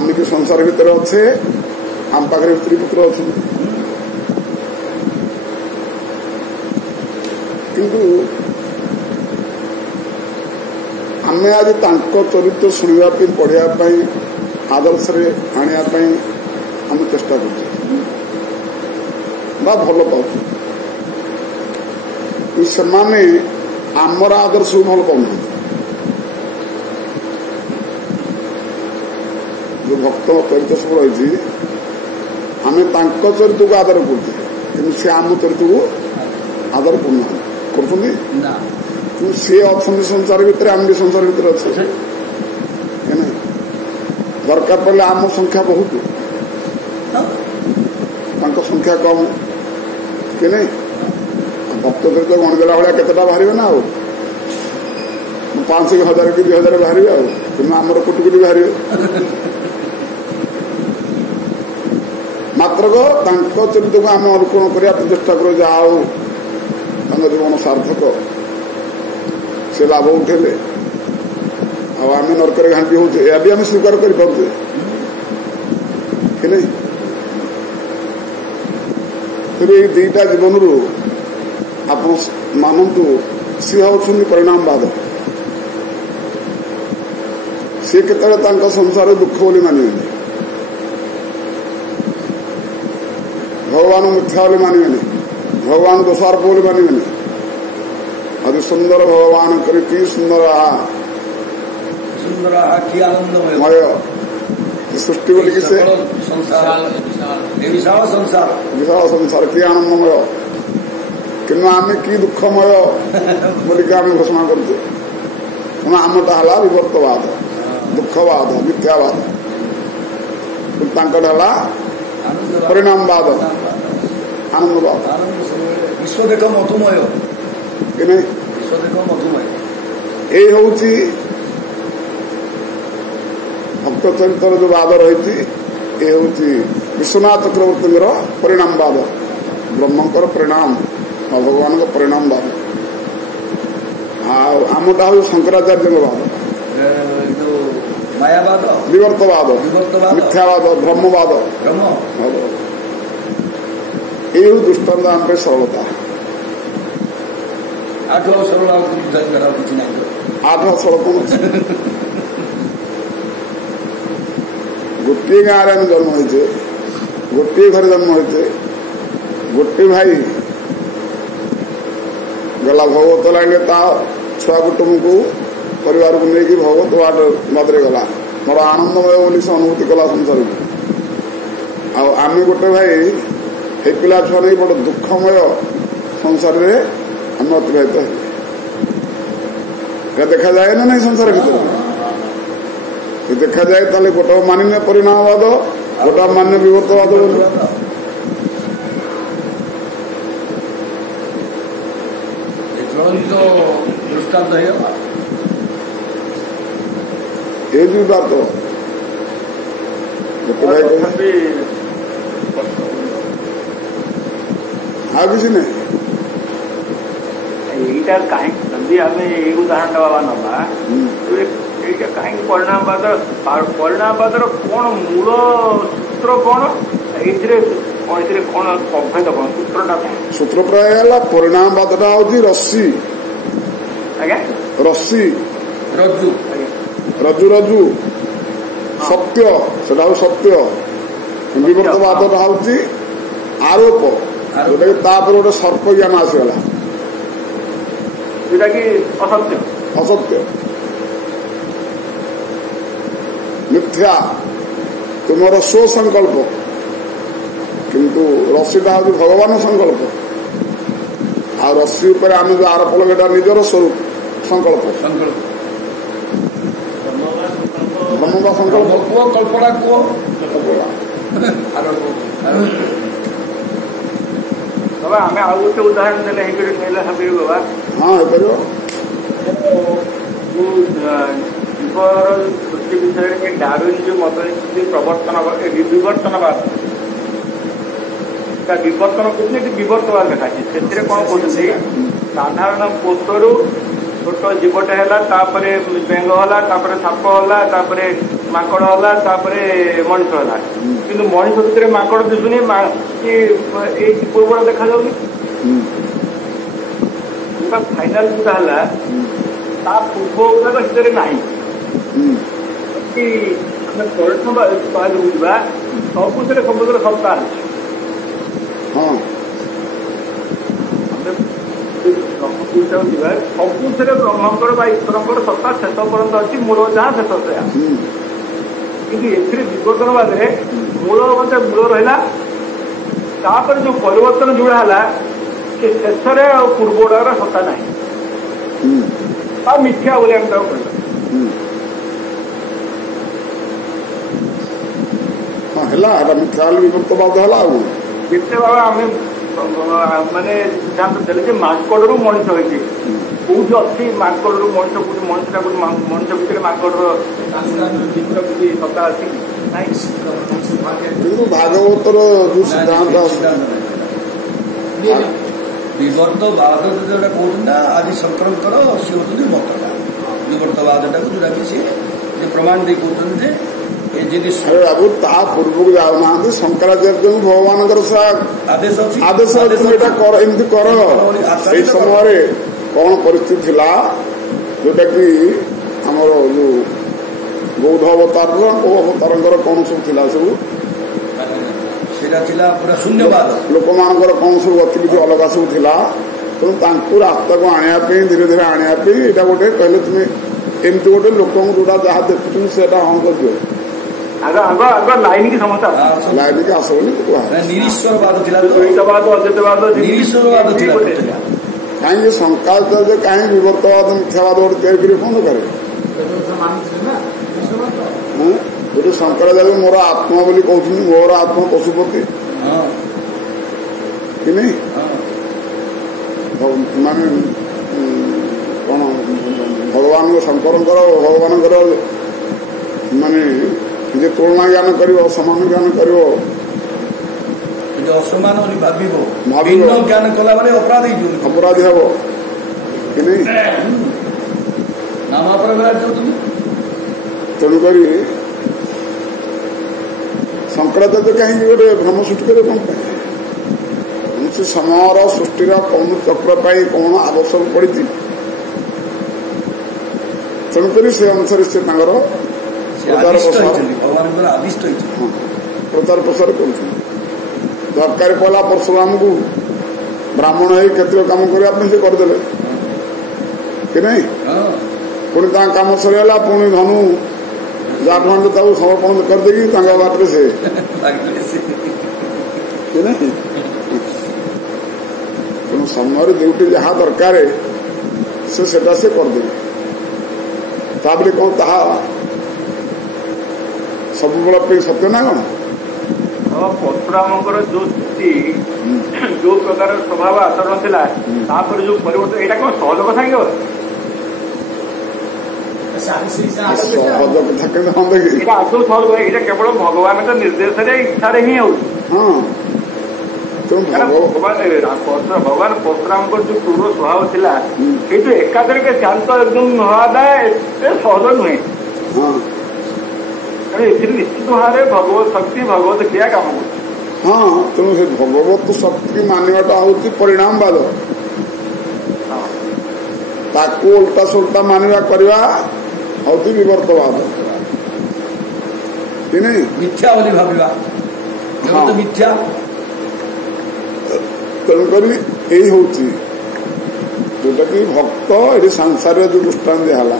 आम कि संसार भितर अच्छे आम पाखे स्त्री पुत्र अच्छे किंतु आम आज चरित्र शुणापी पढ़ापी आदर्श आने आम चेष्टा कर भल पाऊ से आमर आदर्श को भल पाऊना जो भक्त चरित्र सब रही आम चरित्र को आदर कर सी आम चरित्र को आदर करना कर सी अच्छा संसार भितर आम भी संसार भितर अच्छे दरकार पड़े आम संख्या बहुत संख्या कम कि नहीं भक्त चरित्र गणदेला भाया केतटा बाहर ना 500 कि 1000 कि 2000 बाहर आमर कोटी कोटी बाहर मात्र चरित्र को आम अनुकरण करने प्रचेषा कर जाओ जीवन सार्थक से लाभ उठेले आम नरक घाटी होते यह भी आम स्वीकार करें कि नहीं फिर ये दुईटा जीवन रू आप मानतु सी हूँ परिणामवाद सी के संसार दुख बोली मानवे भगवान मिथ्या बोली मानवे भगवान दोषारोप बोली मानवे अति सुंदर भगवान की सुंदर की आनंदमय सृष्टि बोली कि विशाल संसार की आनंदमय कि आम कि दुखमय बोलिक आम घोषणा करते आमटा है विवर्तवाद दुखवाद मिथ्यावाद परिणामवाद आनंदवाद विश्व देख मधुमय कि नहीं विश्व देख मधुमय ये हूँ भक्त चरित्र जो वाद रही ये हूँ विश्वनाथ चक्रवर्ती परिणामवाद ब्रह्मंकर परिणाम और भगवान का परिणामवाद आमटा हूँ शंकराचार्य वाद मायावाद विवर्तवाद मिथ्यावाद ब्रह्मवाद ये हूँ दृष्टांत आम पे सरलता 8 सरल 8 सरल गोटे गाँव में जन्म होते गोटे घर जन्म होते गोटे भाई गला भगवत लागे छुआ कुटुंब को परिवार को लेकिन भगवत बाट मदरे गला मोर आनंदमय बोली से अनुभूति कला संसार को आम गोटे भाई हे पिला छुआ नहीं बड़ दुखमय संसार में आम अतिबाहित है देखा जाए ना नहीं संसार भीतर देखा जाए ताले गोटा मान्य परिणामवाद गोटा मान्य विवर्तवाद दृष्टांत ये भी बात गोटे हाँ किसी नहीं এইটা কাহিনী যদি আমি এই উদাহরণটা বাবা নবা এইটা কাহিনী ପରିଣାମବାଦର କଣ ମୂଳ ସୂତ୍ର କଣ ଏଇଥିରେ କଣ ଅଭେଦ କଣ ସୂତ୍ରଟା କଣ ସୂତ୍ର ପ୍ରାୟ ହେଲା ପରିଣାମବାଦଟା ହଉଛି ରଶ୍ମି ଆଜ୍ଞା ରଶ୍ମି ରଜ୍ଜୁ ରଜ୍ଜୁ ସତ୍ୟ ସେଟା ହଉଛି ସତ୍ୟ ବିବର୍ତ୍ତବାଦଟା ହଉଛି ଆରୋପ ଯୋଉଟାକି ତାପରେ ଗୋଟେ ସର୍ପ ଜ୍ଞାନ ଆସିଗଲା जोटा कि असत्य असत्य मिथ्या तुमर स्व संकल्प किंतु रस्सीटा हूँ भगवान संकल्प आ रस्सी उपर आम जो आरोप लगे निजर स्वरूप संकल्प ब्रह्म संकल्प कल्पना बाबा आम आउ गोटे उदाहरण देले बाबा हाँ जीवर सृष्टि विषय में डार्विन जो मत विवर्तनवाद विवर्तन कहते विवर्तवाद लिखा से कौन कहते साधारण पोषर छोट जीवटे है बेंग है साप है ମାଙ୍କଡ ହେଲା ତାପରେ ମଣିଷ ହେଲା କିନ୍ତୁ ମଣିଷ ଭିତରେ ମାଙ୍କଡ ଦିଶୁନି କି ଏଇ ପୂର୍ବର ଦେଖାଯାଉନି ଫାଇନାଲ ଯୋଉଟା ହେଲା ତା ପୂର୍ବ ଗୁଡାକ ଭିତରେ ନାହିଁ କି ଆମେ ପରିଶ୍ରମ ଯିବା ସବୁଥିରେ ସମୁଦ୍ର ସତ୍ତା ଅଛି ଯିବା ସବୁଥିରେ ବ୍ରହ୍ମଙ୍କର ବା ଈଶ୍ୱରଙ୍କର ସତ୍ତା ଶେଷ ପର୍ଯ୍ୟନ୍ତ ଅଛି ମୂଳ ଯାହା ଶେଷ ସେୟା କିନ୍ତୁ ଏଥିରେ ବିବର୍ତ୍ତନବାଦରେ ମୂଳ ମତେ ମୂଳ ରହିଲା ତାପରେ ଯୋଉ ପରିବର୍ତ୍ତନ ଯୋଉଟା ହେଲା ସେ ଶେଷରେ ଆଉ ପୂର୍ବ ଗୁଡାକର ସତ୍ତା ନାହିଁ ବା ମିଥ୍ୟା ବୋଲି ଆମେ ତାକୁ କହିବା ହେଲା ଏଟା ମିଥ୍ୟା ବୋଲି ବିବର୍ତ୍ତବାଦ ହେଲା ଆଉ କେତେ ଭାବେ ଆମେ ମାନେ ସିଦ୍ଧାନ୍ତ ଦେଲେ ଯେ ମାଙ୍କଡରୁ ମଣିଷ ହେଇଛି କୋଉଠି ଅଛି ମାଙ୍କଡରୁ ମଣିଷ କୋଉଠି ମଣିଷଟା କୋଉଠି ମଣିଷ ଭିତରେ ମାଙ୍କଡର କିଛି ସତ୍ତା ଅଛି କିନ୍ତୁ ଭାଗବତର ଯୋଉ ସିଦ୍ଧାନ୍ତ ବିବର୍ତ୍ତବାଦ ଯୋଉଟା କହୁଛନ୍ତି ଆଜି ଶଙ୍କରଙ୍କର ସିଏ ହଉଛନ୍ତି ମତଟା ବିବର୍ତ୍ତବାଦଟାକୁ ଯୋଉଟାକି ସିଏ ପ୍ରମାଣ ଦେଇ କହୁଛନ୍ତି ଯେ ବାବୁ ତା ପୂର୍ବକୁ ଯାଉନାହାନ୍ତି ଶଙ୍କରାଚାର୍ଯ୍ୟଙ୍କୁ ଭଗବାନଙ୍କର ଆଦେଶ ଅଛି ଏଇଟା କର ଏମିତି କର ସେଇ ସମୟରେ କଣ ପରିସ୍ଥିତି ଥିଲା ଯୋଉଟା କି ଆମର ଯୋଉ ବୌଦ୍ଧ ଅବତାରର ଓ ଅବତାରଙ୍କର କଣ ସବୁ ଥିଲା ସବୁ ସେଇଟା ଥିଲା ପୁରା ଶୂନ୍ୟବାଦ ଲୋକମାନଙ୍କର କଣ ସବୁ ଗତିବିଧି ଅଲଗା ସବୁ ଥିଲା ତେଣୁ ତାଙ୍କୁ ରାସ୍ତାକୁ ଆଣିବା ପାଇଁ ଧୀରେ ଧୀରେ ଆଣିବା ପାଇଁ ଏଇଟା ଗୋଟେ କହିଲେ ତୁମେ ଏମିତି ଗୋଟେ ଲୋକଙ୍କୁ ଯୋଉଟା ଯାହା ଦେଖୁଛନ୍ତି ସେଇଟା ହଁ କରିଦିଅ ଆଗ ଲାଇନ କି ସମସ୍ତେ ଲାଇନ କି ଆସ ବୋଲି ନିରୀଶ୍ୱରବାଦ ଥିଲା ଦ୍ୱୈତବାଦ ଅଦ୍ୱୈତବାଦ ନିରୀଶ୍ୱରବାଦ ଥିଲା କାହିଁକି ଶଙ୍କାଚାର୍ଯ୍ୟ କାହିଁକି ବିବର୍ତ୍ତବାଦ ମିଥ୍ୟାବାଦ ଗୋଟେ ତିଆରି କରି କଣ କରେ ଗୋଟେ ଶଙ୍କରାଚାର୍ଯ୍ୟ ମୋର ଆତ୍ମା ବୋଲି କହୁଛନ୍ତି ମୋର ଆତ୍ମା ପଶୁପତି କି ନାଇଁ ମାନେ କଣ ଭଗବାନଙ୍କ ଶଙ୍କରଙ୍କର ଭଗବାନଙ୍କର ମାନେ ଯେ ତୁଳନା ଜ୍ଞାନ କରିବ ସମାନ ଜ୍ଞାନ କରିବ ଅସମାନ ବୋଲି ଭାବିବ ଜ୍ଞାନ କଲା ବେଳେ ଅପରାଧୀ ହବ କି ନାଇଁ ତେଣୁକରି ଶଙ୍କରାଚାର୍ଯ୍ୟ କାହିଁକି ଗୋଟେ ଭ୍ରମ ସୃଷ୍ଟି କରିବ କଣ ପାଇଁ କୌଣସି ସମୟର ସୃଷ୍ଟିର କୌଣ ଚକ୍ର ପାଇଁ କଣ ଆବଶ୍ୟକ ପଡିଛି ତେଣୁକରି ସେ ଅନୁସାରେ ସେ ତାଙ୍କର ପ୍ରଚାର ପ୍ରସାର କରୁଛନ୍ତି ଦରକାର ପଡ଼ିଲା ପରଶୁରାମକୁ ବ୍ରାହ୍ମଣ ହେଇ କ୍ଷେତ୍ରୀୟ କାମ କରିବା ପାଇଁ ସେ କରିଦେଲେ କି ନାଇଁ ପୁଣି ତାଙ୍କ କାମ ସରିଗଲା ପୁଣି ଧନୁ ଯାଠୁ ତାକୁ ସମର୍ପଣ କରିଦେଇକି ତାଙ୍କ ବାଟରେ ସେ କି ନାଇଁ ତେଣୁ ସମୟରେ ଯୋଉଠି ଯାହା ଦରକାର ସେଟା ସେ କରିଦେବେ ତାପରେ କଣ ତାହା ସବୁବେଳ ପାଇଁ ସତ୍ୟ ନା କଣ ପରଶୁରାମଙ୍କର ଯୋଉ ସ୍ଥିତି ଯୋଉ ପ୍ରକାର ସ୍ୱଭାବ ଆଚରଣ ଥିଲା ତାପରେ ଯୋଉ ପରିବର୍ତ୍ତନ ଏଇଟା କଣ ସହଜ କଥା କି ଏଇଟା ଆଦୌ ସହଜ ଏଇଟା କେବଳ ଭଗବାନଙ୍କ ନିର୍ଦ୍ଦେଶରେ ଇଚ୍ଛାରେ ହିଁ ହଉଛି ଭଗବାନ ପରଶୁରାମଙ୍କର ଯୋଉ ପୂର୍ବ ସ୍ୱଭାବ ଥିଲା କିନ୍ତୁ ଏକାଥରକେ ଶାନ୍ତ ଏକଦମ ହବାଟା ଏତେ ସହଜ ନୁହେଁ ଏଥିରେ ନିଶ୍ଚିତ ଭାବରେ ଭଗବତ ଶକ୍ତି ଭଗବତ କ୍ରିୟା କାମ କରୁଛି ତେଣୁ ସେ ଭଗବତ ଶକ୍ତି ମାନିବାଟା ହଉଛି ପରିଣାମବାଦ ତାକୁ ଓଲଟା ସୋଲଟା ମାନିବା କରିବା ହଉଛି ବିବର୍ତ୍ତବାଦ କି ନାଇଁ ମିଥ୍ୟା ବୋଲି ଭାବିବା ମିଥ୍ୟା ତେଣୁକରି ଏଇ ହଉଛି ଯୋଉଟା କି ଭକ୍ତ ଏଠି ସଂସାରରେ ଯୋଉ ଦୃଷ୍ଟାନ୍ତ ଦିଆହେଲା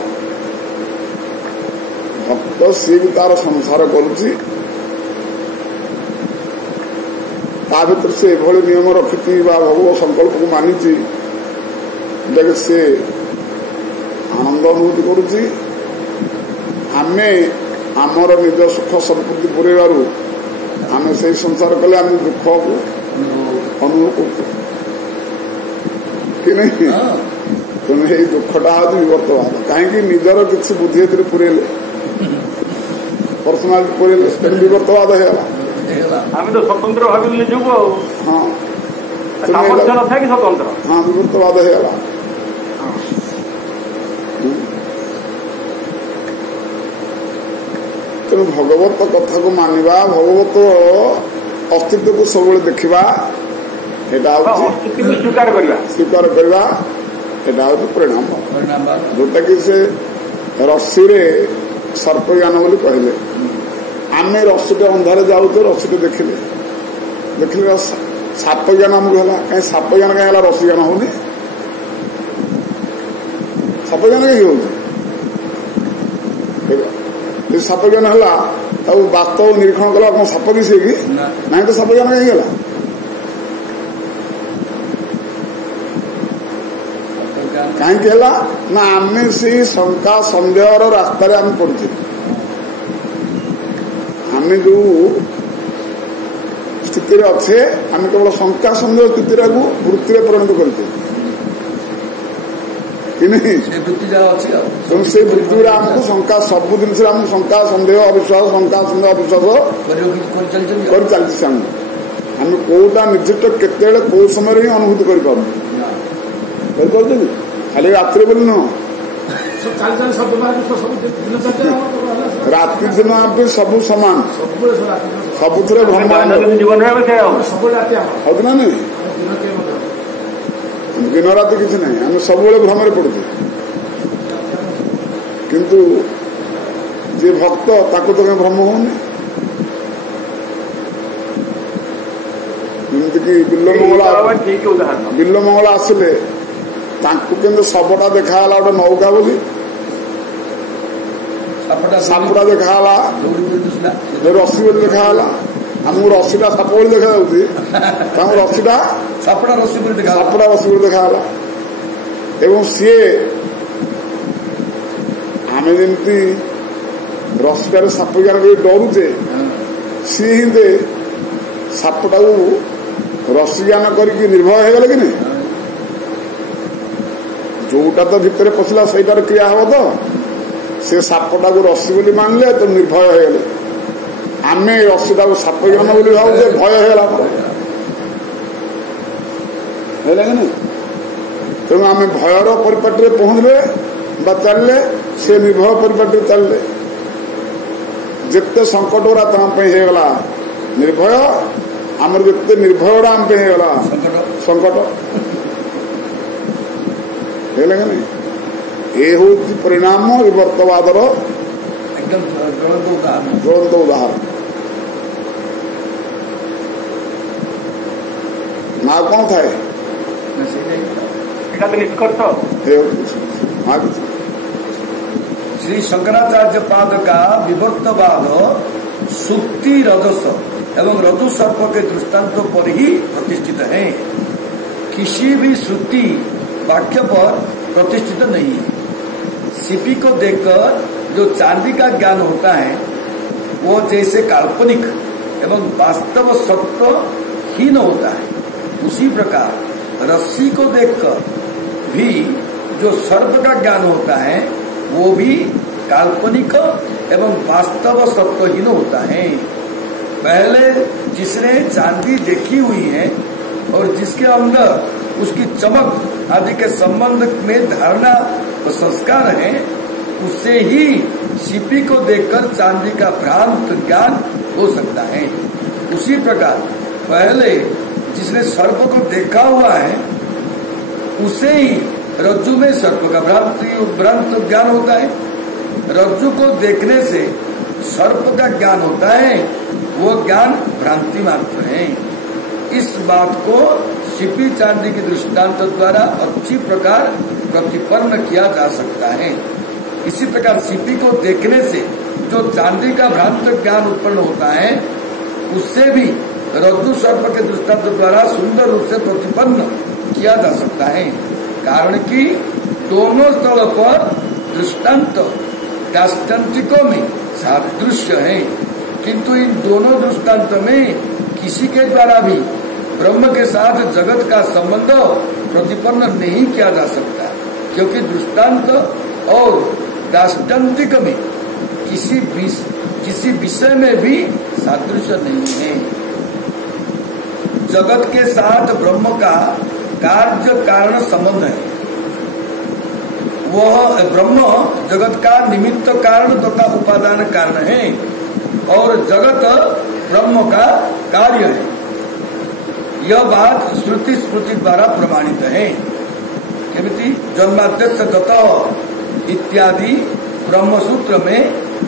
ଭକ୍ତ ସିଏ ବି ତାର ସଂସାର କରୁଛି ତା ଭିତରେ ସେ ଏଭଳି ନିୟମ ରଖିଛି ବା ଭଗବତ ସଂକଳ୍ପକୁ ମାନିଛି ଯୋଉଟାକି ସେ ଆନନ୍ଦ ଅନୁଭୂତି କରୁଛି ଆମେ ଆମର ନିଜ ସୁଖ ସମ୍ପତ୍ତି ପୁରେଇବାରୁ ଆମେ ସେଇ ସଂସାର କଲେ ଆମେ ଦୁଃଖକୁ ଅନୁଭବ କରୁଛୁ କି ନାହିଁ ତେଣୁ ଏଇ ଦୁଃଖଟା ହଉଛି ବିବର୍ତ୍ତବାଦ କାହିଁକି ନିଜର କିଛି ବୁଦ୍ଧି ଏଥିରେ ପୁରେଇଲେ ପର୍ସନାଲିଟି ପୁରେଇଲେ ତେଣୁ ବିବର୍ତ୍ତବାଦ ହେଇଗଲା ଆମେ ତ ସ୍ୱତନ୍ତ୍ର ଭାବିଲୁ ନିଜକୁ ଆଉ ନଥାଏ କି ସ୍ୱତନ୍ତ୍ର ବିବର୍ତ୍ତବାଦ ହେଇଗଲା तेणु भगवत कथा को मानिबा भगवत अस्तित्व को सब देखा स्वीकार करवा परिणाम जोटा कि से रस्सी रे सर्प ज्ञान बोली कहले आम रस्सी अंधार जाऊ रस्सी देखिले देखिले साप ज्ञान आमको है कहीं साप ज्ञान कहीं रस्सी ज्ञान होनी साप ज्ञान कहीं हो साप ज्ञान है वास्तव निरीक्षण कला कौन साप दिशे कि ना तो साप ज्ञान कहीं गला कहीं ना आम से शंका सन्देह रास्तार आम पड़े आम जो स्थिति अच्छे आम केवल शंका सन्देह स्थिति वृत्ति परिणत करते से वृत्ति आमको शंका सब जिन शंका सन्देह अविश्वास शंका सन्देह अविश्वास कर चलती आम कौटा निर्दिष्ट केते कौ समय ही अनुभूति कर खाली रात्रि बोली नुह रात्रि दिन आप सब सामान सबुथ भ्रम ना नहीं दिन रात किसी ना आम सब भ्रम पड़ुचे किंतु जे भक्त ताको तो भ्रम होनी जमीक बिल मंगला आसिले किंतु सबटा देखाला गोटे नौका बोली सापटा देखाला रस्सी बोली देखाला आमको रस्सीटा साप बोली देखा रस्सीटा सापटा रस्सी बोली देखाला एवं सी आम जमी रस्सीटार साप ज्ञान कर डरुचे सी ही सापटा रस्सी ज्ञान करके निर्भय हो गले कि नहीं जोटा तो भितर पशिला सहीटार क्रिया हम तो से सापटा को रस्सी बोली मानले तो निर्भय हो गले आम रस्सीटा को साप ज्ञान बोली भावे भय होगा नहीं तेणु आम भयर परिपाटी पहुंचले चलले से निर्भय परिपाटी चलले जिते संकट गुरा होगला निर्भय आमर जिते निर्भय आम होगला संकट ये हूँ परिणाम विवर्तवादर एकदम ज्वलंत उदाहरण ना कौन था श्री शंकराचार्य पाद का विवर्तवाद सुक्ति रजस एवं रजु सर्प के दृष्टांतों पर ही प्रतिष्ठित है किसी भी श्रुति वाक्य पर प्रतिष्ठित नहीं है। सीपी को देखकर जो चांदी का ज्ञान होता है वो जैसे काल्पनिक एवं वास्तव सत्व हीन होता है उसी प्रकार रस्सी को देखकर भी जो सर्प का ज्ञान होता है वो भी काल्पनिक एवं वास्तव सत्वहीन होता है। पहले जिसने चांदी देखी हुई है और जिसके अंदर उसकी चमक आदि के संबंध में धारणा और संस्कार है उससे ही सीपी को देखकर चांदी का भ्रांत ज्ञान हो सकता है। उसी प्रकार पहले जिसने सर्प को देखा हुआ है उसे ही रज्जु में सर्प का भ्रांत ज्ञान होता है। रज्जु को देखने से सर्प का ज्ञान होता है वो ज्ञान भ्रांति मात्र है। इस बात को सीपी चांदी के दृष्टांत द्वारा अच्छी प्रकार प्रतिपन्न किया जा सकता है। इसी प्रकार सीपी को देखने से जो चांदी का भ्रांत ज्ञान उत्पन्न होता है उससे भी रज्जु सर्प के दृष्टांत द्वारा सुंदर रूप से प्रतिपन्न किया जा सकता है। कारण कि दोनों स्थल पर दृष्टांत दाष्टान्तिकों में सादृश्य है किंतु इन दोनों दृष्टांत में किसी के द्वारा भी ब्रह्म के साथ जगत का संबंध प्रतिपन्न नहीं किया जा सकता क्योंकि दृष्टांत और दाष्टान्तिक में किसी विषय में भी सादृश्य नहीं है। जगत के साथ ब्रह्म का कार्य कारण संबंध है। वह ब्रह्म जगत का निमित्त कारण तथा उपादान कारण है और जगत ब्रह्म का कार्य है। यह बात श्रुति स्मृति द्वारा प्रमाणित है। केमिति जन्माद्यस्य ततः इत्यादि ब्रह्मसूत्र में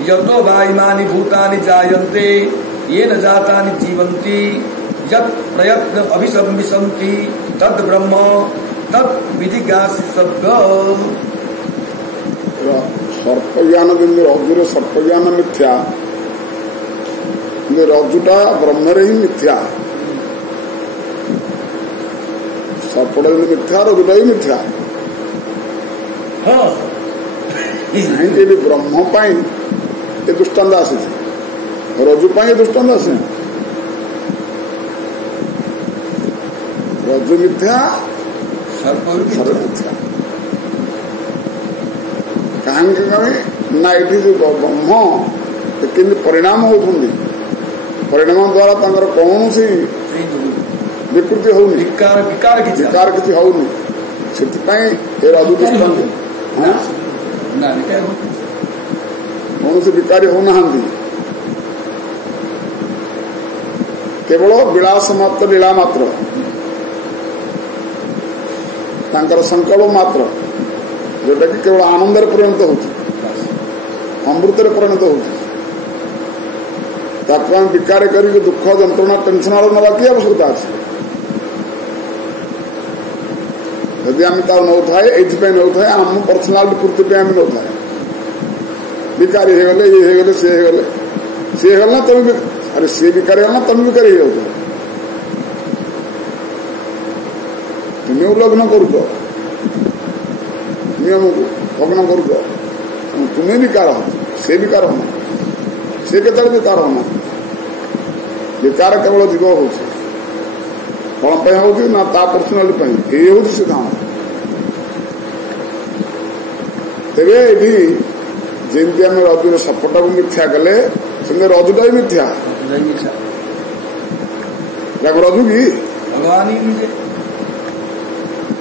यतो वा इमानि भूतानि जायन्ते येन जातानि जीवन्ति यत् प्रयत्न अभिसंविशन्ति तद ब्रह्म तत् विजिज्ञासितव्य। सर्प ज्ञान रज्जुर सर्प ज्ञान मिथ्या रज्जुटा ब्रह्म ही मिथ्या सर्पटा मिथ्या रज्जुटा ही मिथ्या। हाँ कहीं ब्रह्म पाई ये दृष्टांत आसी रज्जु पाई दृष्टांत आसी रज्जु मिथ्या सर्प मिथ्या कहीं ना ये जो ब्रह्म कि परिणाम होती परिणाम द्वारा कौन सी विकृति होनी विकार किसी होनी से रज्जु दृष्टांत कौन से विकारी होना केवल विलास मात्र लीला मात्र संकल्प मात्र जोटा कि केवल आनंद परिणत हो अमृत परिणत हो विकार कर दुख जंत्रणा टेंशन ना कि आवश्यकता अच्छे यदि आम तार नौ थाए ये नौ थाए आम पर्सनालिटी पूर्ति आम नौ थाए विकारी हो गले ये हो गले सी हो गल ना तुम अरे सी विकारी गल ना तुम विकारी हो तुम्हें उल्लंघन करुच नियम को भग्न करुच तुम्हें विकार हो से विकार होना से केत विकार होना विकार केवल जीव हो कौन हो ना ता पर्सनालिटी ये हूँ सिद्धांत तेरे ये जमी आम रजुर सपटा को मिथ्या कले से रजुटा ही मिथ्या रजु की भगवान ही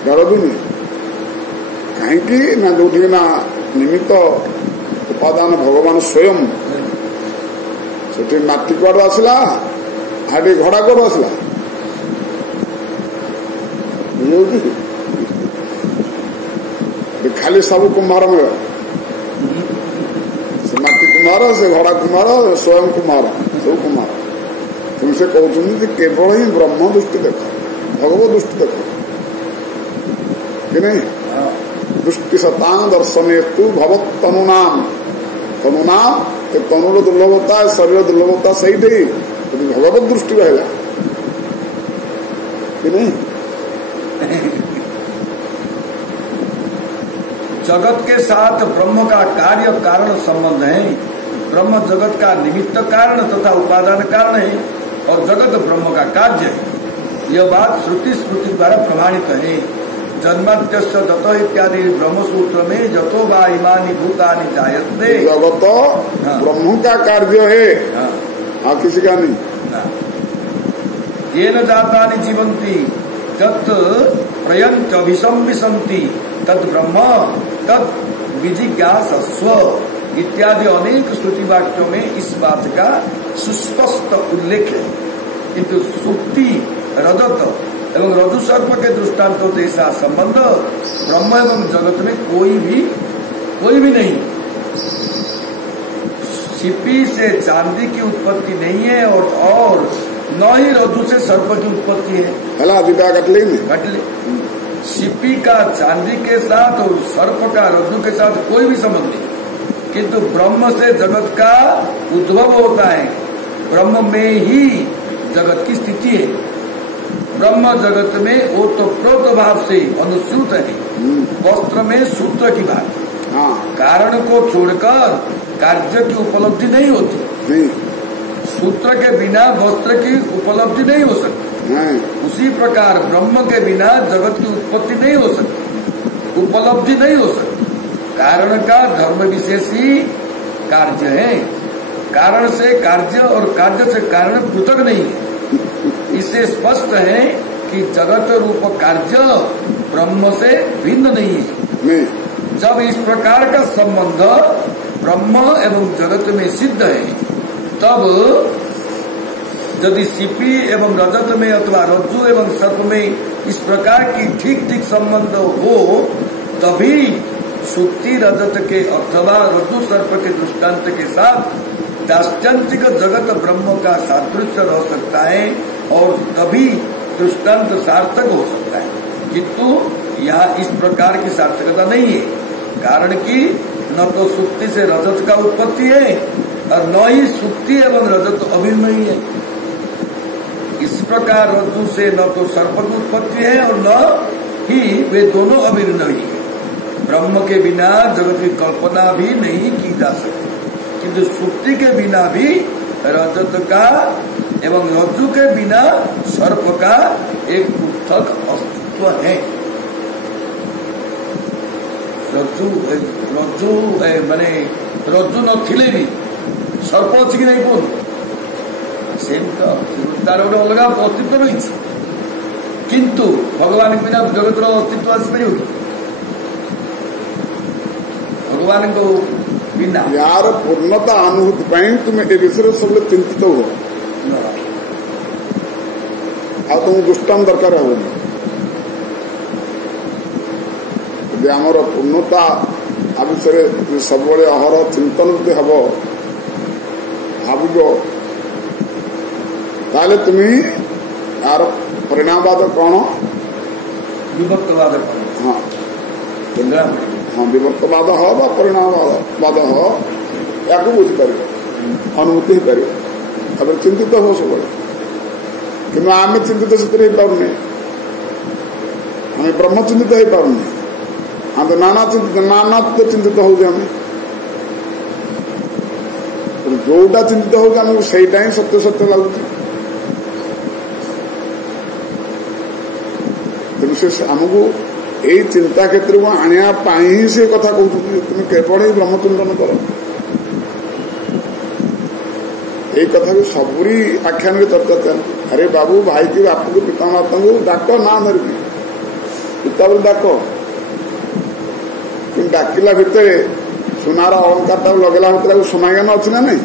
रजु नहीं कहीं ना जो ना निमित्त उपादान भगवान स्वयं से माटी कौड़ आसला हाटी घड़ा कौड़ आसला खाली सब कुम्हार में से माटी कुम्हार से घड़ा कुम्हार स्वयं कुम्हार सब कुम्हार तुमसे कहते केवल ही ब्रह्म दृष्टि देख भगवत दृष्टि देख कि नहीं दृष्टि सतांग दर्शनेस्तु भवत तनुनाम तनुर दुर्लभता है शरीर दुर्लभता सही थी तो भगवत दृष्टि रहेगा कि नहीं। जगत के साथ ब्रह्म का कार्य कारण संबंध है। ब्रह्म जगत का निमित्त कारण तथा उपादान कारण है और जगत ब्रह्म का कार्य है। यह बात श्रुति स्मृति द्वारा प्रमाणित है। जन्माद्यस्य जतो इत्यादि ब्रह्म सूत्र में जतो वा इमानि भूतानि जायन्ते जगत ब्रह्म का कार्य है हाँ किसी का नहीं। येन जातानि जीवन्ति तत् प्रयन्त अभिसंविशन्ति तद ब्रह्म तद विजिज्ञासस्व इत्यादि अनेक श्रुति वाक्यों में इस बात का सुस्पष्ट उल्लेख है। किंतु सुक्ति रजत एवं रजु सर्प के दृष्टांतों जैसा संबंध ब्रह्म एवं जगत में कोई भी नहीं। सीपी से चांदी की उत्पत्ति नहीं है और न ही रज्जु से सर्प की उत्पत्ति है। कटले सीपी का चांदी के साथ और सर्प का रज्जु के साथ कोई भी संबंध नहीं, किंतु ब्रह्म से जगत का उद्भव होता है। ब्रह्म में ही जगत की स्थिति है। ब्रह्म जगत में ओतप्रोत भाव से अनुस्यूत है। वस्त्र में सूत्र की बात है। कारण को छोड़कर कार्य की उपलब्धि नहीं होती। सूत्र के बिना वस्त्र की उपलब्धि नहीं हो सकती। उसी प्रकार ब्रह्म के बिना जगत की उत्पत्ति नहीं हो सकती, उपलब्धि नहीं हो सकती। कारण का धर्म विशेष ही कार्य है। कारण से कार्य और कार्य से कारण पृथक नहीं है। इससे स्पष्ट है कि जगत रूप कार्य ब्रह्म से भिन्न नहीं है। जब इस प्रकार का संबंध ब्रह्म एवं जगत में सिद्ध है तब यदि सीपी एवं रजत में अथवा रज्जु एवं सर्प में इस प्रकार की ठीक ठीक संबंध हो तभी सुक्ति रजत के अथवा रज्जु सर्प के दृष्टांत के साथ दाष्टान्तिक जगत ब्रह्म का सादृश्य रह सकता है और तभी दृष्टांत सार्थक हो सकता है, किंतु यहाँ इस प्रकार की सार्थकता नहीं है। कारण कि न तो सुक्ति से रजत का उत्पत्ति है और न ही सुक्ति एवं रजत अभिन्न है। इस प्रकार रज्जु से न तो सर्प की उत्पत्ति है और न ही वे दोनों अभिन्न ही है। ब्रह्म के बिना जगत की कल्पना भी नहीं की जा सकती, किंतु सुक्ति के बिना भी रजत का एवं रज्जु के बिना सर्प का एक पृथक अस्तित्व है। रज्जु माने रज्जु नथिले भी सर्प अच्छी कि नहीं कौन सेम तो तार गोटे अलग अस्तित्व रही, किंतु भगवान के बिना जगत अस्तित्व आसपार भगवान को बिना यार पूर्णता अनुभूति पाई तुम्हें ए विषय सब चिंतित हो आ तुम दृष्टांत दरकार हो आमर पूर्णता आ विषय सब अहर चिंतन जब हम भाव ताले तुम्हें यार परिणामवाद कौन विभक्तवाद हाँ हाँ विभक्तवाद हो बा परिणामवाद हो या बुझीपर अनुभूति हो पार चिंतित हो सब कि आम चिंतित से पारे आम ब्रह्म चिंतित हो पारे हम तो नाना तो चिंतित हो जोटा चिंतित हो आमको सहीटा ही सत्य सत्य लगुच तेणु से आमको यही चिंता क्षेत्र को आने ही से कथा कहते तुम केवल ही ब्रह्मचिंतन कर यही कथा को सबरी आख्यान में चर्चा चल अरे बाबू भाई की बापू को पिता माता को डाक ना धरिकी पिता बोले डाक कि डाकिला भितर सुनार अलंकार लगेला भितर सुना ज्ञान अच्छी ना नहीं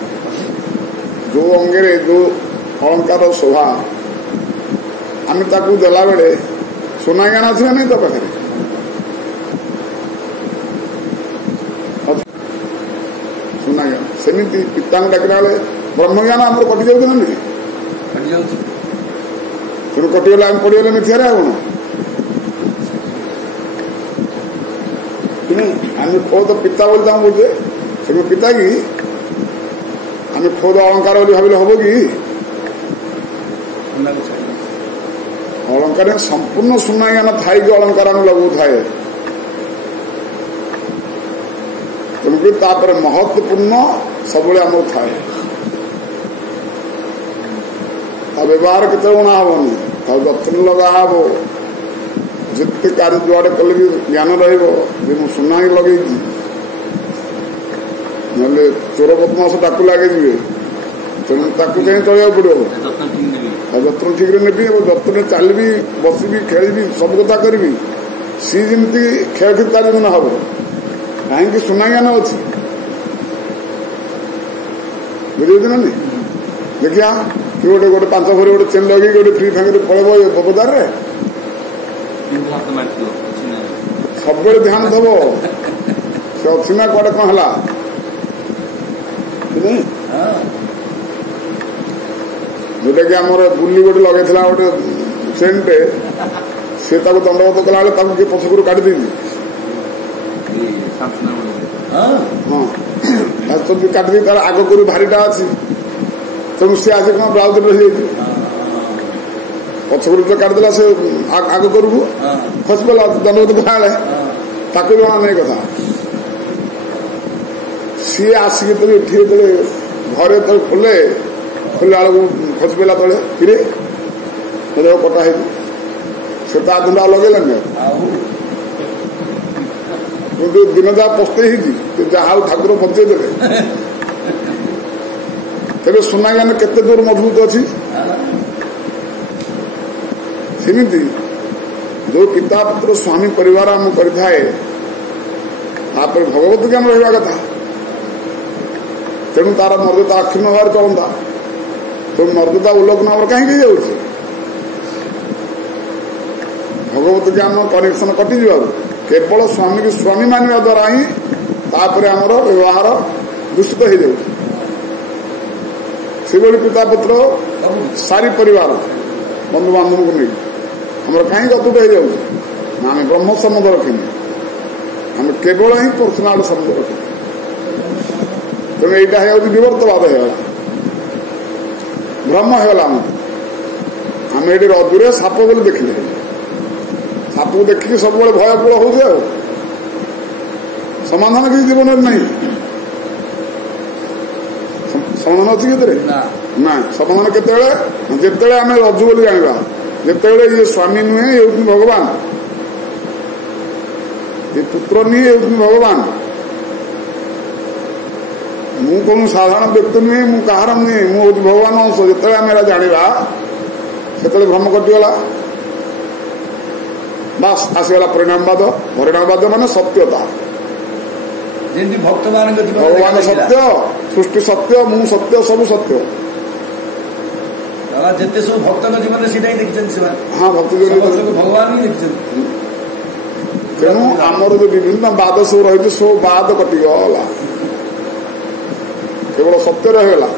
जो अंगे जो अलंकार शोभा आम देला बेले सुना ज्ञान अच्छी ना नहीं तो पाखे सुना ज्ञान सेमती पिता डाकला बेले ब्रह्म ज्ञान आम कटि जाऊँ ना नहीं कटि जाऊँ तेणु कटिगले आम पड़गले मिथ्यार कौन आम खोद पिता बोलते हम बोलते से पिता की आम खोद अलंकार भाविले हम कि अलंकार संपूर्ण सुना ज्ञान थाई अलंकार आम लगू थाए तेणुक महत्वपूर्ण सब आम थाए व्यवहार केते बना हेनी जत्न लगा हम जिते कार्य जुआड़े कले भी ज्ञान रही सुना ही लगे ना चोर बदमाश डाकू लगे जी तेणु ताकू कहीं चलिया पड़ो जत्न ठीक नेबी जत्न चलि बसबी खेली सब कथा करी सी जमी क्षयक्षति कार्य न हम कहीं सुना ज्ञान अच्छी बुझे ना देखिया कि गोटे गोटे 5 भरी गोटे चेन लगे गोटे फ्री फांगे पड़ब बजार सब ध्यान दब से अच्छी ना कड़े कौन है जोटा कि आम बुली गोटे लगे गोटे चेनटे सी दंडवत कला किए पछकू काट दी हाँ तो काट दी तार आग करू भारीटा अच्छी तेणु सी आज कौन ब्लाउज रही पछकू जो काटदेला से आग करू खस पड़ा दंडवत कला ताक जना नहीं कथा सी आसिक ठीक घरे तो खोले खोला खस पड़ा तले फिर कटा है से धुंडा लगेलानी किंतु दिन जहाँ पस्ते जहाँ ठाकुर बचे देते तेरे सुना ज्ञान केते दूर मजबूत अच्छी सेमती जो पिता पुत्र स्वामी परिवार आम करें भगवत ज्ञान रहा कथा तेणु तार मर्यादा अक्षुण्ण भाव चलता तो मर्यादा उल्लंघन आम कहीं जाऊँगी भगवत ज्ञान कनेक्शन कटिजा केवल स्वामी की स्वामी मानवा द्वारा ही तापर आमर व्यवहार दूषित हो जाए से पिता पुत्र सारी परिवार बंधु बांधव को नहीं हमारे कहीं अतुट हो जाए आम ब्रह्म संबंध रखिनी आम केवल ही पर्सनाल संबंध रखिनी तेणु यहाँ हो विवर्तवाद हो भ्रम होगा आम ये रजुरे साप बोली देखिले साप को देखिए सब भय कूल हो समाधान किसी जीवन में नहीं समाधान अच्छी ना समाधान केत जिते आम रजु बोली जाना जिते ये स्वामी नुहे ये भगवान ये पुत्र नुहे ये भगवान मु कौन साधारण व्यक्ति नुहे मु कहार नुहे मु भगवान अंश जिते आम जाना से भ्रम कटिगला बास आसगला परिणामवाद माने सत्यता भगवान सत्य सृष्टि सत्य मु सत्य सब सत्य जिते सब भक्त जीवन से देखते हाँ भक्त भगवान ही देखते तेणु आमर जो विभिन्न बाद सब रही सब बाद कटिगला केवल सत्य रहीगला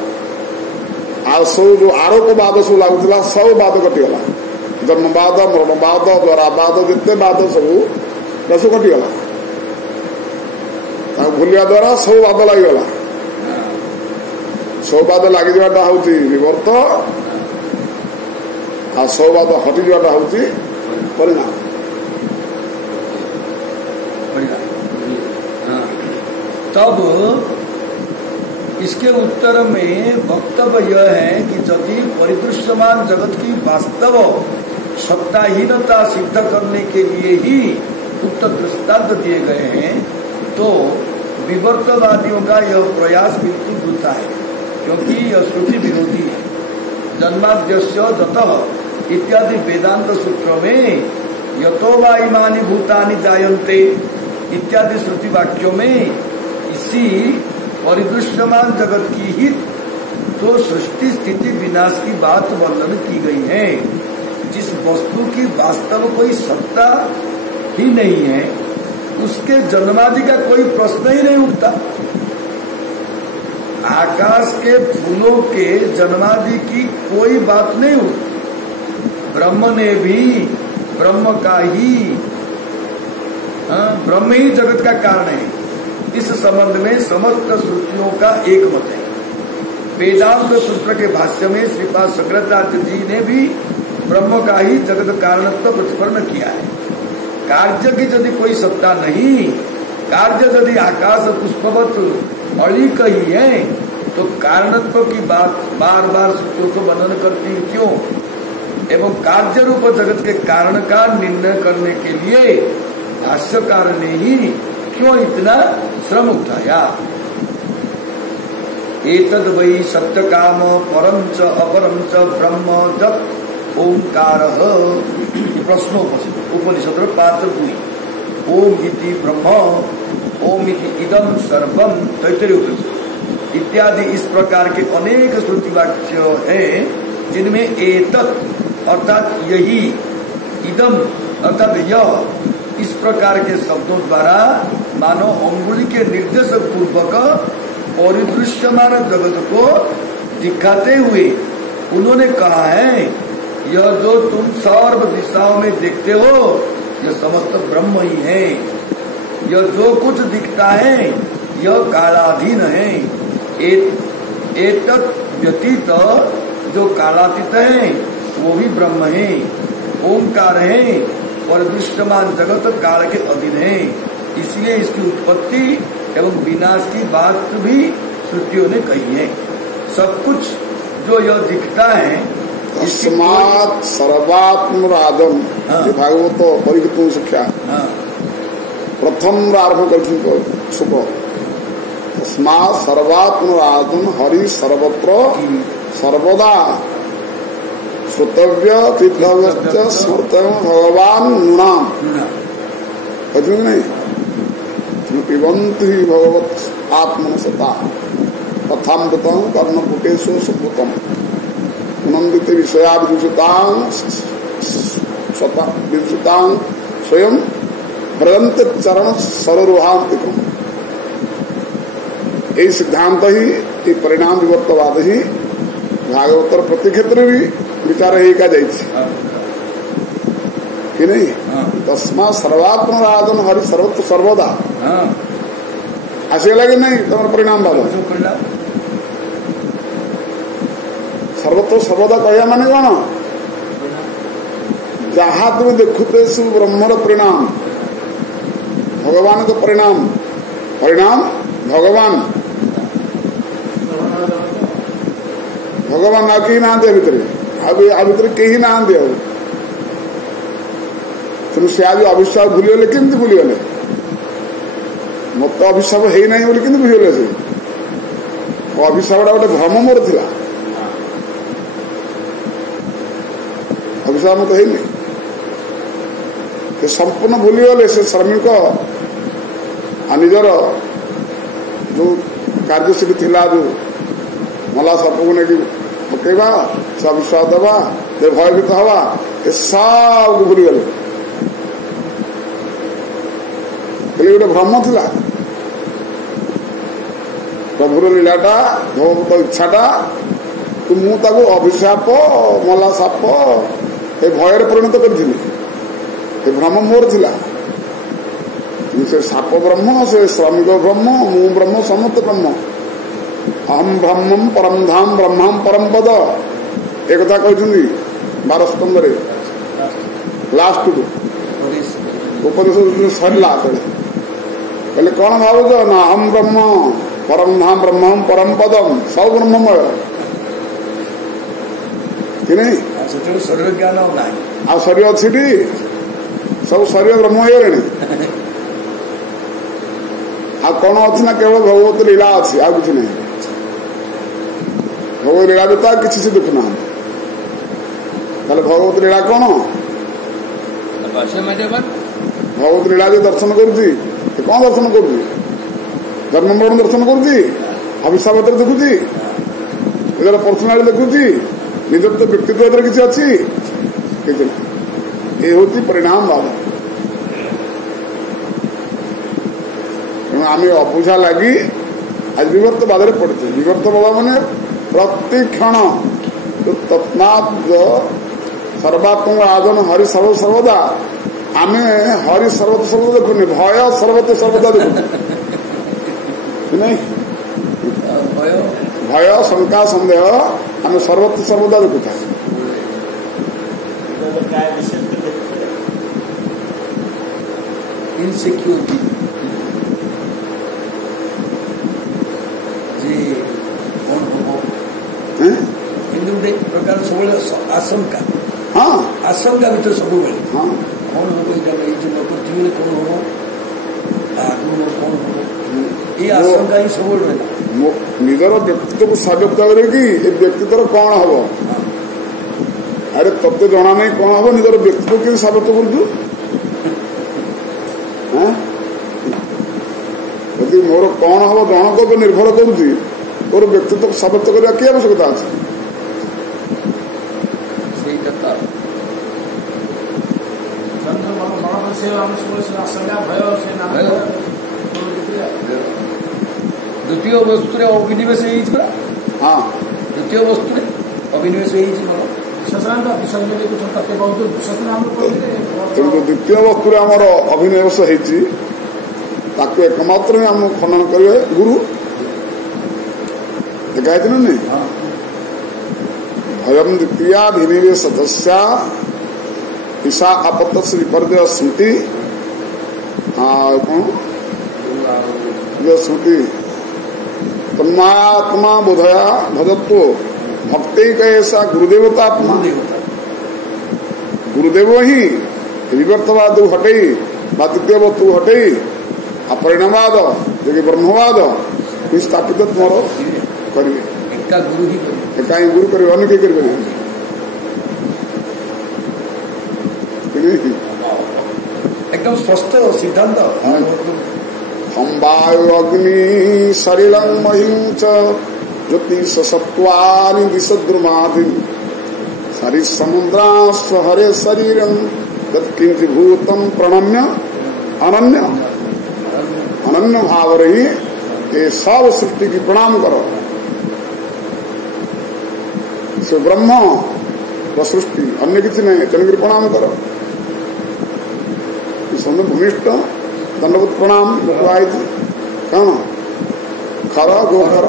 आ सब जो आरोप बाद सब लगुला सब बाद कटिगला जन्मवाद मरणवाद द्वारावाद जिते बाद सब रस कटिगला भूलिया द्वारा सब बाद लगिगला सब बाद लगी जाटा हूँ विवर्त आ सब बाद हटि जाटा हूँ परिणाम तब इसके उत्तर में वक्तव्य यह है कि यदि परिदृश्यमान जगत की वास्तव सत्ताहीनता सिद्ध करने के लिए ही उक्त दृष्टांत दिए गए हैं तो विवर्तवादियों का यह प्रयास बिल्कुल वृथा है क्योंकि यह श्रुति विरोधी है। जन्माद्यस्य ततः इत्यादि वेदांत सूत्रों में यतो वा इमानि भूतानि जायन्ते इत्यादि श्रुति वाक्यों में इसी परिदृश्यमान जगत की ही तो सृष्टि स्थिति विनाश की बात वर्णन की गई है। जिस वस्तु की वास्तव कोई सत्ता ही नहीं है उसके जन्मादि का कोई प्रश्न ही नहीं उठता। आकाश के फूलों के जन्मादि की कोई बात नहीं उठती। ब्रह्म ने भी ब्रह्म का ही ब्रह्म ही जगत का कारण है। इस संबंध में समस्त श्रुतियों का एक मत है। वेदांत सूत्र के भाष्य में श्रीपाद शंकराचार्य जी ने भी ब्रह्म का ही जगत कारणत्व प्रतिपन्न किया है। कार्य की यदि कोई सत्ता नहीं, कार्य यदि आकाश पुष्पवत अलिक ही है तो कारणत्व की बात बार बार श्रुतियों को वर्णन करती है क्यों? एवं कार्य रूप जगत के कारण का निर्णय करने के लिए भाष्यकार ने ही क्यों इतना श्रम उठाया? एतद वै सत्य काम परम च अपरम च ब्रह्म जप ओंकार प्रश्नोपनिषद 5 ओम इति ब्रह्म ओम इति इदम सर्वम तैत्तरीय उपनिषद इत्यादि इस प्रकार के अनेक श्रुति वाक्य हैं जिनमें एतत् अर्थात यही, इदम अर्थात यह, इस प्रकार के शब्दों द्वारा मानो अंगुली के निर्देश पूर्वक परिदृश्यमान जगत को दिखाते हुए उन्होंने कहा है यह जो तुम सर्व दिशाओं में देखते हो यह समस्त ब्रह्म ही है। यह जो कुछ दिखता है यह कालाधीन है। एतत् व्यतीत जो कालातीत है वो भी ब्रह्म है। ओंकार है और दृश्यमान जगत काल के अधीन है, इसलिए इसकी उत्पत्ति एवं विनाश की बात भी श्रुतियों ने कही है। सब कुछ जो यह दिखता है तस्मात् सर्वात्मरादम भागवत परिवर्तन शिक्षा प्रथम आरंभ कर सुख तस्मात् सर्वात्मरादम हरि सर्वत्र सर्वदा श्रोतव्य तीर्थव्य स्मृतव्य भगवान नृणाम नहीं पिबंत ही भगवत आत्मनसता तथामृतम कर्णपुटेशो सुभूतम नंदित विषया विदुषितां स्वयं व्रजंत चरण सरोहांतिकम। यही सिद्धांत ही ये परिणाम विवर्तवाद ही भागवतर प्रति क्षेत्र भी विचार ही का कि नहीं। तस्मा सर्वात्म राजन हरि सर्वत्र सर्वदा आसेगा कि नहीं तुम परिणाम भाव सर्वत्र सर्वदा कहया माने कौन जहाँ तुम देखुते सब ब्रह्मर परिणाम भगवान का परिणाम परिणाम भगवान भगवान ना कहीं ना भितर भितर कहीं ना तेणु से आज अभिशाप भूलीगले केमती भूलीगले मत अभिशाप है ना बोली केमती भूलीगले से अभिशाप गोटे भ्रम मोर थिला अभिशाप मत है संपूर्ण भूलीगले से श्रमिक निजर जो कार्यशील थिला जो मला सर्पको नहीं पकेवा से अविश्वास देवा भयभीत हवा ये सब भूलीगले गोटे भ्रम थिला प्रभुर लीलाटा भगवत इच्छाटा तु मुझे अभिशाप मला साप ये भयर परिणत करी भ्रम मोर थिला से साप ब्रह्म से श्रमिक ब्रह्म मु ब्रह्म समस्त ब्रह्म अहम ब्रह्मम परम धाम ब्रह्म परम पद एक कहते 12 स्कंद लास्ट को उपदेश सरला कहले कौन भावुच ना अहम ब्रह्म परम धाम ब्रह्म परम पदम सब ब्रह्ममय कि नहीं शरीर ज्ञान आ शरीर अच्छी सब शरीर ब्रह्म हो कौन अच्छी ना केवल भगवत लीला अच्छी आ कि नहीं भगवत लीला भी तो किसी से देखना भगवत लीला कौन भगवत लीला जो दर्शन करुच्ची कौन दर्शन करुच्ची जन्म मरण दर्शन करुच्ची अभिशाप देखुची निजर पर्सनाली देखुची निजर तो व्यक्तित्व किसी अच्छी किसी ये हूँ परिणाम भाव आम अबुझा लगी आज विवर्तवाद पड़ते विवर्तवाद मैंने प्रतिक्षण तत्मात सर्वात्म आदन हरि सर्व सर्वदा आम हरि सर्वत सर्वदा देखुनि भय सर्वत सर्वदा देखु नहीं भय शंका संदेह आम सर्वत्र सर्वदा देखुता इनसिक्योरिटी हिंदू प्रकार सब आशंका हाँ आशंका भी तो सब हाँ कौन हम पृथ्वी कौन हम आगु कौन हम ये आशंका ही सब निजर व्यक्तित्व को साबित करेगी ये व्यक्तित्व कौन हम अरे तत्व जना नहीं कौन हम निजर व्यक्तित्व के साबित करूँ यदि मोर कौन हम जनक पर निर्भर करुच्ची तोर व्यक्तित्व साबित करने की आवश्यकता अच्छे द्वितीय वस्तु अभिनिवेश हाँ द्वितीय वस्तु अभिनिवेश तेणु द्वितीय वस्तु आमर अभिनिवेश होती एकमात्र ही आम खनन करेंगे गुरु देखा है नहीं भयम द्वितीयाभिनिवेश सदस्या ईशा आपत्त विपर्य स्मृति स्मृति तन्मात्मा बोधया भजत्व भक्ति कैसा गुरुदेवतात्मा गुरुदेव ही विवर्तवाद हटई द्वितीय वस्तु हटई अपरिणामवाद जो कि ब्रह्मवाद स्थापित तुम करेंगे एका गुरु करेंगे अन्य कहीं करेंगे एकदम स्पष्ट सिद्धांत हम वायु अग्नि सलिलं महिं च ज्योतिष सत्वानि दिशद्रुमादि सारी समुद्रास्व हरे शरीरम यत्किंच भूतम प्रणम्य अनन्य अनन्य भाव रही ये सब सृष्टि की प्रणाम करो। से ब्रह्म व सृष्टि अन्य किसी नहीं, तेणुकर प्रणाम करो। समझ भूमिष्ठ दंडवत प्रणाम आई कौन खर गोखर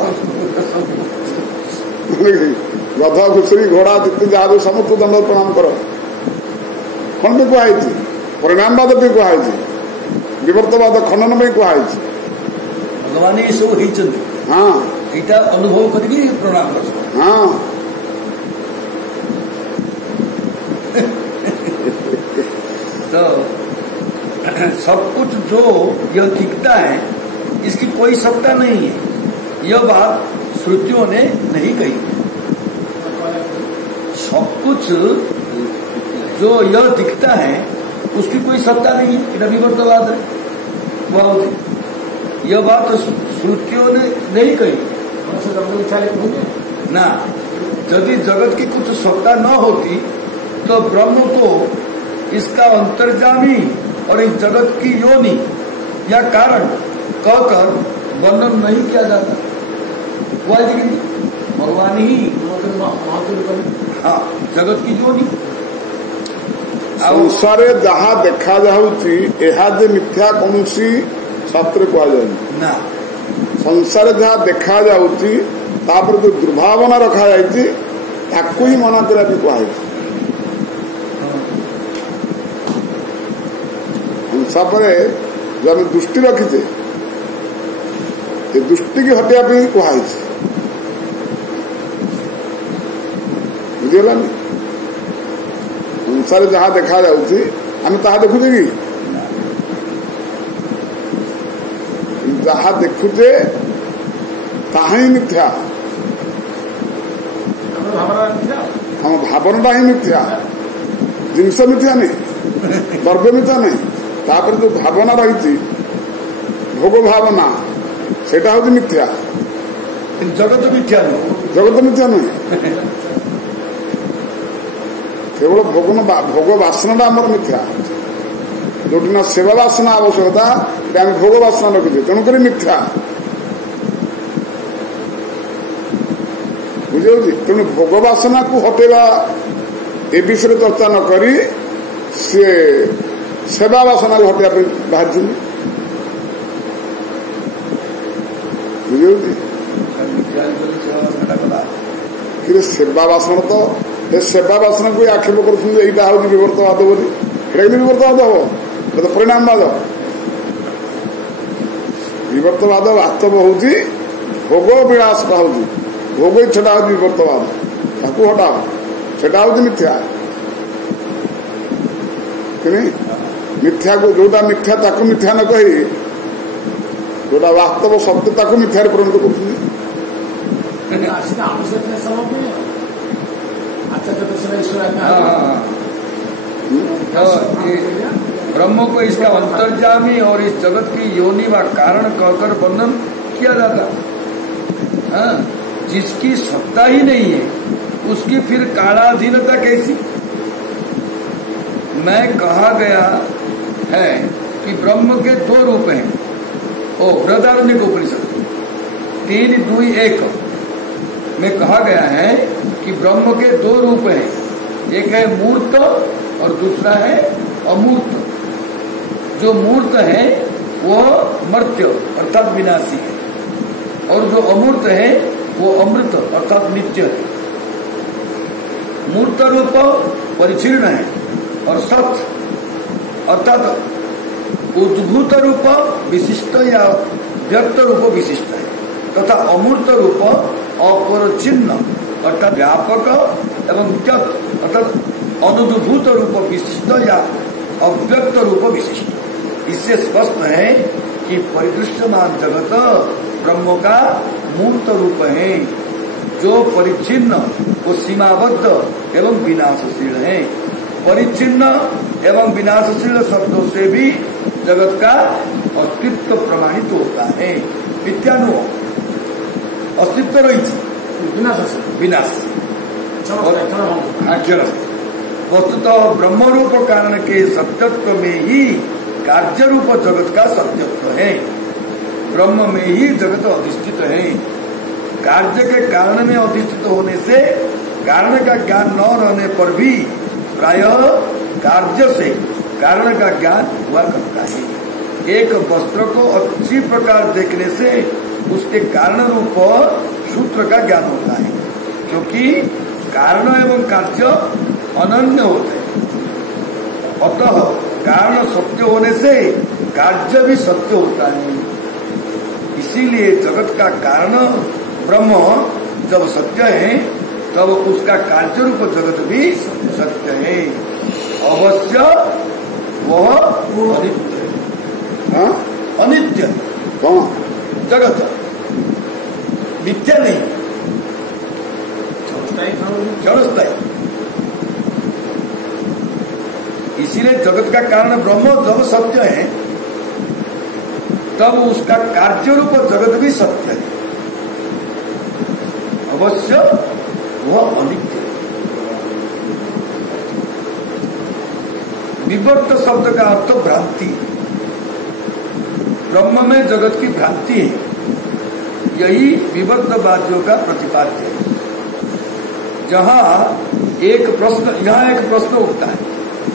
गधा घुसरी घोड़ा जितने जहाज समस्त दंड प्रणाम कर कौन भी कहुई परिणामवाद भी कहुई विवर्तवाद खंडन भी कहुई भगवान ये सब होइचंती। हाँ एटा अनुभव करके प्रणाम कर। हाँ तो सब कुछ जो यह दिखता है इसकी कोई सत्ता नहीं है, यह बात श्रुतियों ने नहीं कही। सब कुछ जो यह दिखता है उसकी कोई सत्ता नहीं है, ये विवर्तवाद है। बहुत यह बात श्रुतियों ने नहीं कही ना। यदि जगत की कुछ सत्ता न होती तो ब्रह्म को इसका अंतर्जामी और इस जगत की योनि या कारण कहकर वर्णन नहीं किया जाता। भगवान ही हाँ जगत की योनि संसार जहाँ देखा जाऊँगी यह मिथ्या कौन सी शास्त्र कहुए ना। संसार जहाँ देखा जाऊँगी तापर जो दुर्भावना रखा जाए ताकू ही मना करा भी कहुए। हिंसा पर जो आम दृष्टि रखीचे ये दृष्टि की हटिया भी कहुई बुझीगलानी। संसार जहाँ देखा जाऊँगी आम ताहा देखुचे कि जहाँ देखुचे ताहा ही मिथ्या। हम भावना ही मिथ्या, जिनस मिथ्या नहीं, द्रव्य मिथ्या नहीं। तापर जो भावना रही भोग भावना सेटा हूँ मिथ्या। जगत मिथ्या नहीं, जगत मिथ्या नहीं, केवल भोग वासना आमर मिथ्या। जो ना सेवा वासना आवश्यकता आम भोग वासना रखीजे तेणुक मिथ्या बुझे। तेणु भोग वासना को हटेगा ए विषय चर्चा न करी सी सेवा वासना को हटेगा बाहर बुझे। सेवा वासना तो ये सेवा वासना को आक्षेप कर विवर्तवाद बोली विवर्तवाद हम तो परिणामवाद। विवर्तवाद वास्तव हूँ भोग विलास का हूँ भोग इच्छा हूँ विवर्तवाद ताकू हटाओ सेटा हूँ मिथ्या कि नहीं। मिथ्या को जोटा मिथ्या ताकू मिथ्या न कही जोटा वास्तव सत्य ताकू मिथ्या परिणत कर। ब्रह्म को इसका अंतर्जामी और इस जगत की योनि व कारण कहकर वर्णन किया जाता। हाँ, जिसकी सत्ता ही नहीं है उसकी फिर कालाधीनता कैसी। मैं कहा गया है कि ब्रह्म के दो रूप हैं। ओ बृहदारण्यक उपनिषद 3:2:1 में कहा गया है कि ब्रह्म के दो रूप हैं, एक है मूर्त और दूसरा है अमूर्त। जो मूर्त है वो मर्त्य अर्थात विनाशी है और जो अमूर्त है वो अमृत अर्थात नित्य है। मूर्त रूप परिच्छिन्न है और सत अर्थात उद्भूत रूप विशिष्ट या व्यक्त रूप विशिष्ट है तथा अमूर्त रूप अपरिच्छिन्न अर्थात व्यापक एवं व्यक्त अर्थात अनुद्भूत रूप विशिष्ट या अव्यक्त रूप विशिष्ट। इससे स्पष्ट है कि परिदृश्यमान जगत ब्रह्म का मूर्त रूप है जो परिच्छिन्न वो सीमाबद्ध एवं विनाशशील है। परिच्छिन्न एवं विनाशशील शब्दों से भी जगत का अस्तित्व प्रमाणित होता है। मिथ्यानु अस्तित्व रही विनाश अक्षर वस्तुतः ब्रह्म रूप कारण के सत्यत्व में ही कार्य रूप जगत का सत्यत्व है। ब्रह्म में ही जगत अधिष्ठित है। कार्य के कारण में अधिष्ठित होने से कारण का ज्ञान न रहने पर भी प्राय कार्य से कारण का ज्ञान हुआ करता है। एक वस्त्र को अच्छी प्रकार देखने से उसके कारण रूप सूत्र का ज्ञान होता है, क्योंकि कारण एवं कार्य अनन्य होते हैं। अतः कारण सत्य होने से कार्य भी सत्य होता है। इसीलिए जगत का कारण ब्रह्म जब सत्य है तब उसका कार्य रूप जगत भी सत्य है। अवश्य वह अनित्य है। अनित्य जगत मिथ्या नहीं, क्षणस्थायी। इसीलिए जगत का कारण ब्रह्म जब सत्य है तब उसका कार्य रूप जगत भी सत्य है। अवश्य वह अनित्य है। विवर्त शब्द का अर्थ भ्रांति। ब्रह्म में जगत की भ्रांति है, यही विवर्तवादियों का प्रतिपाद्य है। यहाँ एक प्रश्न उठता है,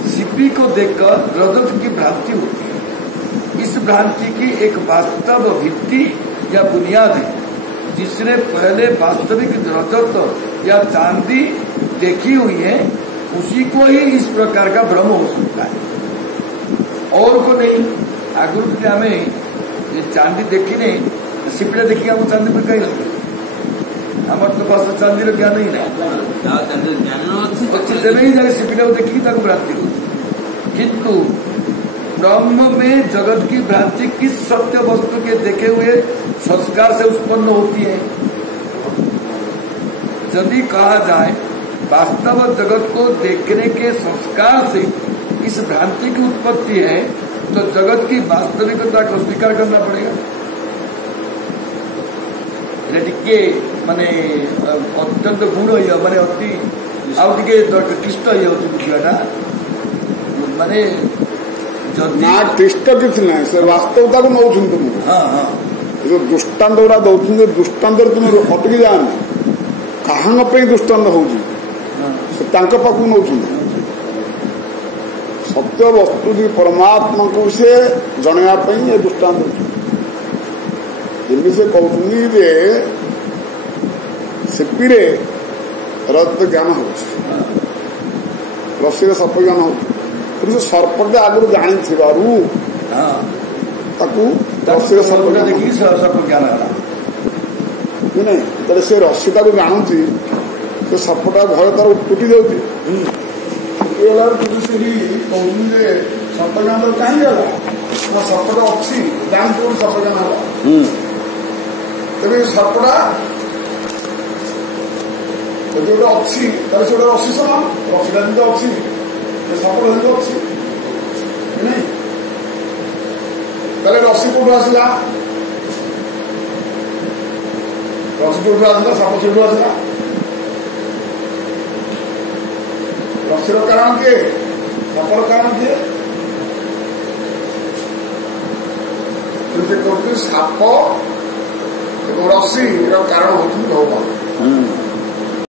सीपी को देखकर रजत की भ्रांति होती है। इस भ्रांति की एक वास्तव भित्ति या बुनियाद है, जिसने पहले वास्तविक रजत या चांदी देखी हुई है उसी को ही इस प्रकार का भ्रम हो सकता है, और को नहीं। आगुरी हमें ये चांदी देखी नहीं, सिपड़ा देखिए हम चांदी पर कहीं लगे हमारे तो पास चांदी ज्ञान ही नहीं अच्छे नहीं जाए सिपड़ा देखिए तक भ्रांति होती। किंतु ब्रह्म में जगत की भ्रांति किस सत्य वस्तु के देखे हुए संस्कार से उत्पन्न होती है? यदि कहा जाए वास्तव जगत को देखने के संस्कार से इस भ्रांति की उत्पत्ति है, तो जगत की वास्तविकता को स्वीकार करना पड़ेगा। टे माने अत्यंत गुण माने अति आउटे क्लिष्ट बुझाटा माने ना क्लिष्ट किसी ना से वास्तवता को नौ तुम जो दृष्टांत गुड़ा दौरान दृष्टांत तुम अटकी जाए कहाँ दृष्टांत हो पाक नौ सत्य वस्तु की परमात्मा को से जनवाई ये दृष्टांत से कहते सिपी रजत ज्ञान हो रसी सर्प ज्ञान हो सर्पटे आगुरी जानी रसी सर्प ज्ञान नहीं से रसीटा को जानूची से सर्पटा भय तार टूटी जाऊँगी कहते सर्प ज्ञान कहीं गला सर्पटा अच्छी जानी सर्प ज्ञान है तेरे सर्पटा जो अच्छी से रसी समान रसीटा जमी अच्छी सर्पटा जमी अच्छी नहीं तेरे रसी कौटू आसला रसी कौटू आसला सर्प चौटू आसला रसीर कारण किए सर्पर कारण किए साप रसी कारण होती भगवान